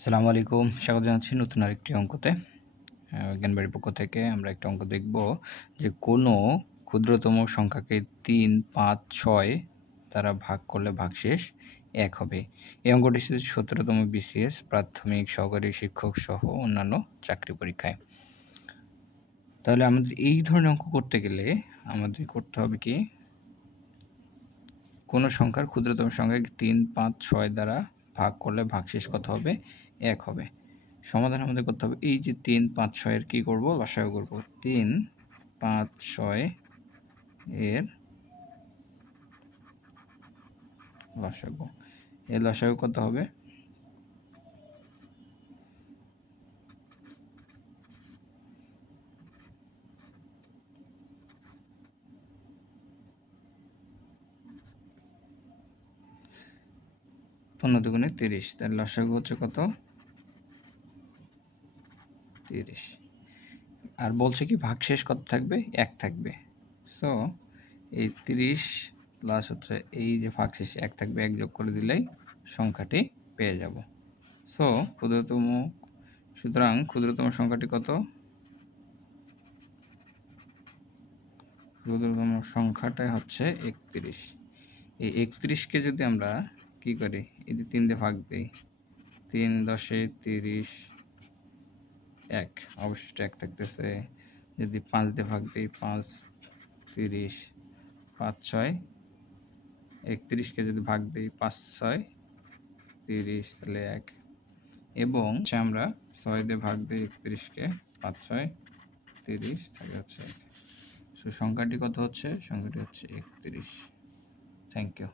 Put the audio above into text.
আসসালামু আলাইকুম, স্বাগত জানাচ্ছি নতুন আরেকটি অঙ্কতে। জ্ঞানবাড়ির পক্ষ থেকে আমরা একটা অঙ্ক দেখব যে কোনো ক্ষুদ্রতম সংখ্যাকে 3, 5, 6 দ্বারা ভাগ করলে ভাগশেষ 1 হবে। এই অঙ্কটি এসেছে 17তম BCS প্রাথমিক সহকারী শিক্ষক সহ অন্যান্য চাকরি পরীক্ষায়। তাহলে আমাদের এই ধরনের অঙ্ক করতে গেলে আমাদের করতে হবে কি, কোনো সংখ্যার ক্ষুদ্রতম সংখ্যাকে 3, 5, 6 দ্বারা ভাগ করলে ভাগশেষ কত হবে? 1 হবে। সমাধান আমাদের করতে হবে এই যে 3, 5, 6 এর কী করব? লসাগু করব। 3, 5, 6 এর লসাগু। এর লসাগু কত হবে? পনেরো দুগুণে 30। তার লসাগু হচ্ছে কত? 30। আর বলছে কি ভাগশেষ কত থাকবে? 1 থাকবে। সো এই 30 প্লাস হচ্ছে এই যে ভাগশেষ 1 থাকবে, 1 যোগ করে দিলেই সংখ্যাটি পেয়ে যাব। সো সুতরাং ক্ষুদ্রতম সংখ্যাটি কত? ক্ষুদ্রতম সংখ্যাটাই হচ্ছে 31। এই 31কে যদি আমরা কি করি, এই যে 3 দিয়ে ভাগ দিই, 3 10 30, 1 অবশিষ্ট 1 থাকতেছে। যদি 5 দিয়ে ভাগ দিই, 5 30, 5 6 31কে যদি ভাগ দিই, 5 6 30, তাহলে 1। এবং আমরা 6 দিয়ে ভাগ দিই 31কে, 5 6 30, তাহলে হচ্ছে 1। সো সংখ্যাটি কত হচ্ছে? সংখ্যাটি হচ্ছে 31। Thank you.